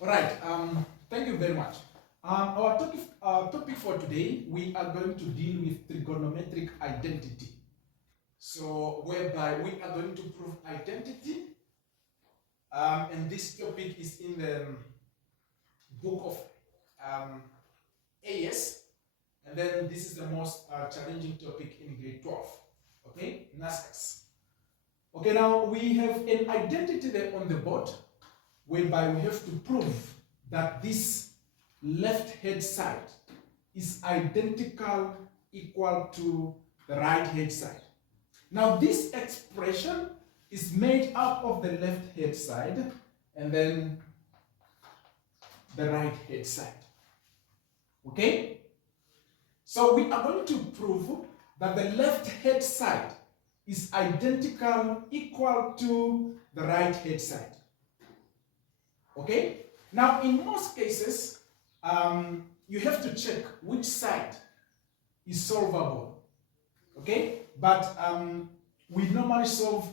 All right, thank you very much. Our topic for today, we are going to deal with trigonometric identity. So, whereby we are going to prove identity, and this topic is in the book of AS, and then this is the most challenging topic in grade 12, okay, Nasscas. Okay, now we have an identity there on the board, whereby we have to prove that this left hand side is identical, equal to the right hand side. Now this expression is made up of the left hand side and then the right hand side. Okay? So we are going to prove that the left hand side is identical, equal to the right hand side. Okay? Now, in most cases, you have to check which side is solvable. Okay? But we normally solve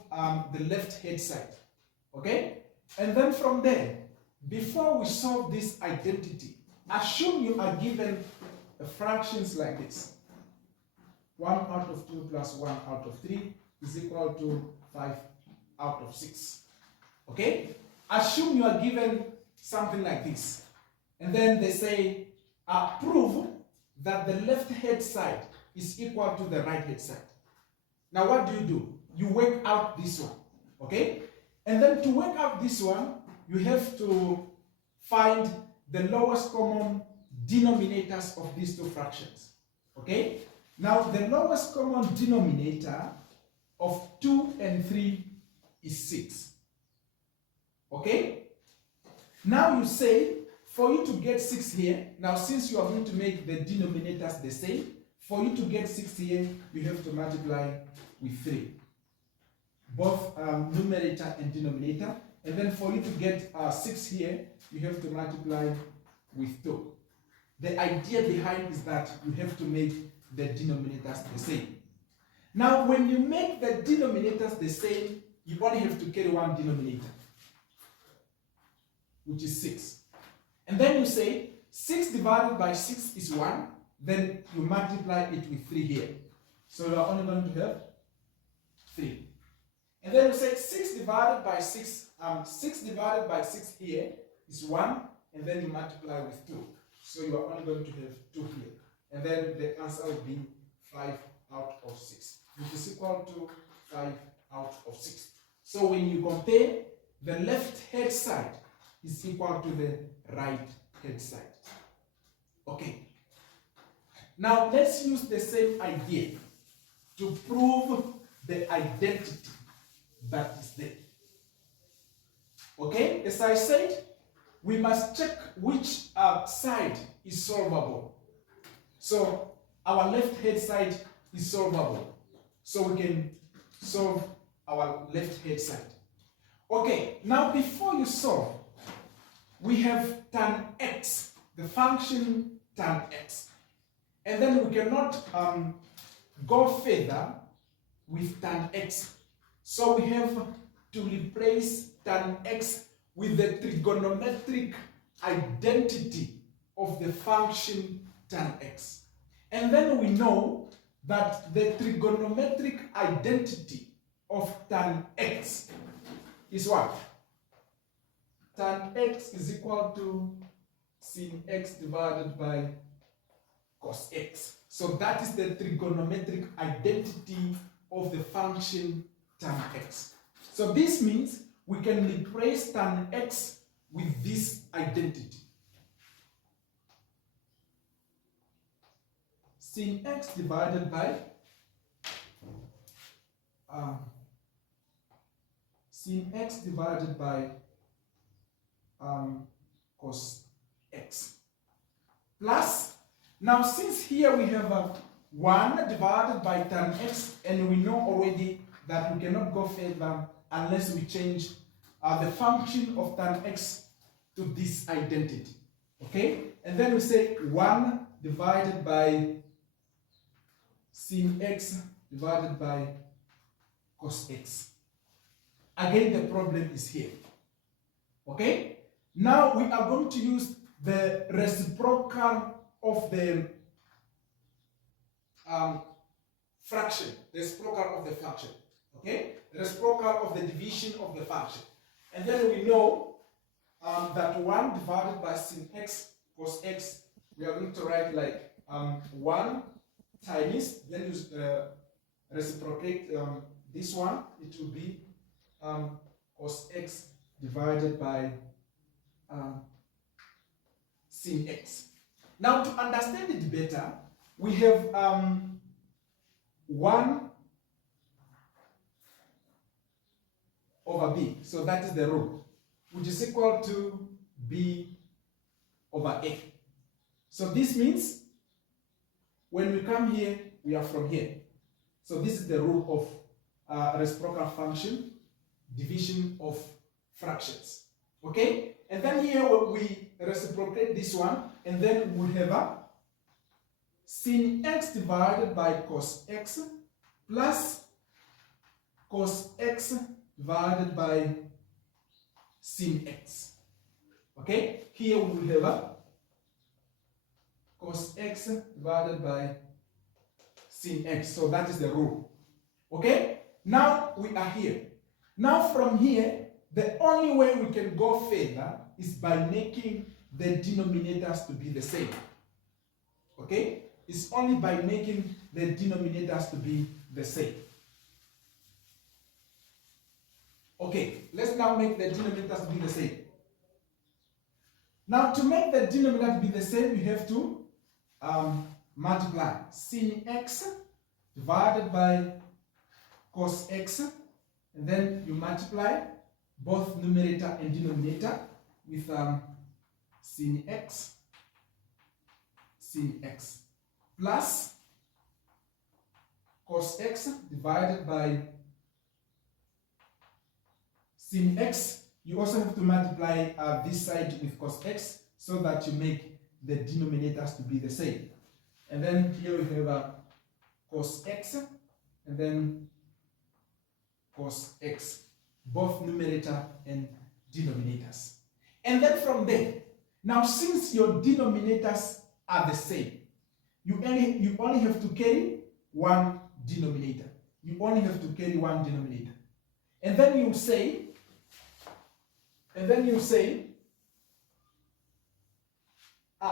the left-hand side. Okay? And then from there, before we solve this identity, assume you are given fractions like this. 1 out of 2 plus 1 out of 3 is equal to 5 out of 6. Okay? Assume you are given something like this. And then they say, prove that the left hand side is equal to the right hand side. Now what do? You work out this one. Okay? And then to work out this one, you have to find the lowest common denominators of these two fractions. Okay? Now the lowest common denominator of 2 and 3 is 6. Okay? Now you say, for you to get 6 here, now since you are going to make the denominators the same, for you to get 6 here, you have to multiply with 3. Both numerator and denominator. And then for you to get 6 here, you have to multiply with 2. The idea behind is that you have to make the denominators the same. Now when you make the denominators the same, you only have to carry one denominator, which is 6. And then you say 6 divided by 6 is 1, then you multiply it with 3 here. So you are only going to have 3. And then you say 6 divided by 6, 6 divided by 6 here is 1, and then you multiply with 2. So you are only going to have 2 here. And then the answer will be 5 out of 6, which is equal to 5 out of 6. So when you compare, the left hand side is equal to the right hand side. Okay. Now let's use the same idea to prove the identity that is there. Okay? As I said, we must check which side is solvable. So our left hand side is solvable. So we can solve our left hand side. Okay, now before you solve, we have tan x, the function tan x. And then we cannot go further with tan x. So we have to replace tan x with the trigonometric identity of the function tan x. And then we know that the trigonometric identity of tan x is what? Tan x is equal to sin x divided by cos x. So that is the trigonometric identity of the function tan x. So this means we can replace tan x with this identity. Sin x divided by cos x plus, now since here we have 1 divided by tan x, and we know already that we cannot go further unless we change the function of tan x to this identity. Okay? And then we say 1 divided by sin x divided by cos x. Again, the problem is here. Okay? Now we are going to use the reciprocal of the fraction, the reciprocal of the function. Okay? The reciprocal of the division of the function. And then we know that 1 divided by sin x cos x, we are going to write like 1 times, then you reciprocate this one, it will be cos x divided by sin x. Now to understand it better, we have 1 over b, so that is the rule, which is equal to b over a. So this means when we come here, we are from here. So this is the rule of reciprocal function, division of fractions. Okay? And then here we reciprocate this one, and then we have a sin x divided by cos x plus cos x divided by sin x. Okay? Here we have a cos x divided by sin x. So that is the rule. Okay? Now we are here. Now from here, the only way we can go further is by making the denominators to be the same. Okay? It's only by making the denominators to be the same. Okay, let's now make the denominators to be the same. Now to make the denominator to be the same, you have to multiply sin x divided by cos x, and then you multiply both numerator and denominator with sin x plus cos x divided by sin x. You also have to multiply this side with cos x so that you make the denominators to be the same. And then here we have cos x and then cos x, both numerator and denominators. And then from there, now since your denominators are the same, you only have to carry one denominator. You only have to carry one denominator. And then you say,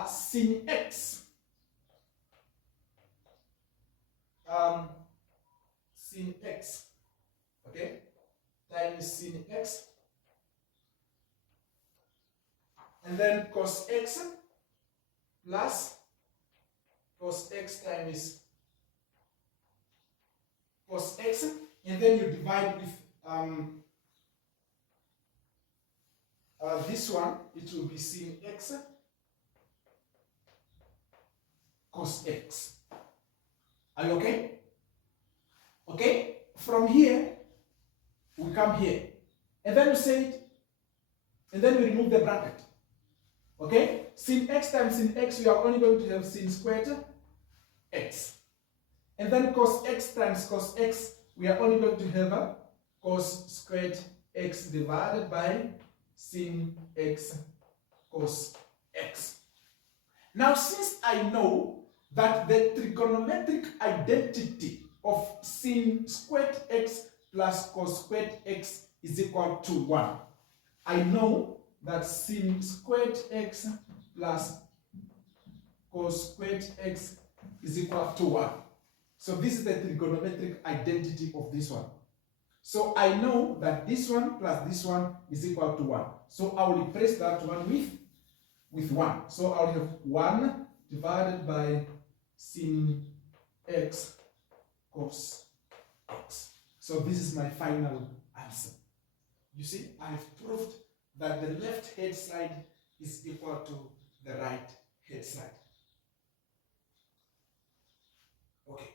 sin x, okay, times sin x, and then cos x plus cos x times cos x, and then you divide with this one, it will be sin x cos x. Are you okay? Okay? From here, we come here. And then we say it, and then we remove the bracket. Okay? Sin x times sin x, we are only going to have sin squared x. And then cos x times cos x, we are only going to have a cos squared x divided by sin x cos x. Now, since I know that the trigonometric identity of sin squared x plus cos squared x is equal to 1, I know that sin squared x plus cos squared x is equal to 1. So this is the trigonometric identity of this one. So I know that this one plus this one is equal to 1. So I will replace that one with 1. So I will have 1 divided by sin x cos x. So this is my final answer. You see, I have proved that the left hand side is equal to the right hand side. Okay.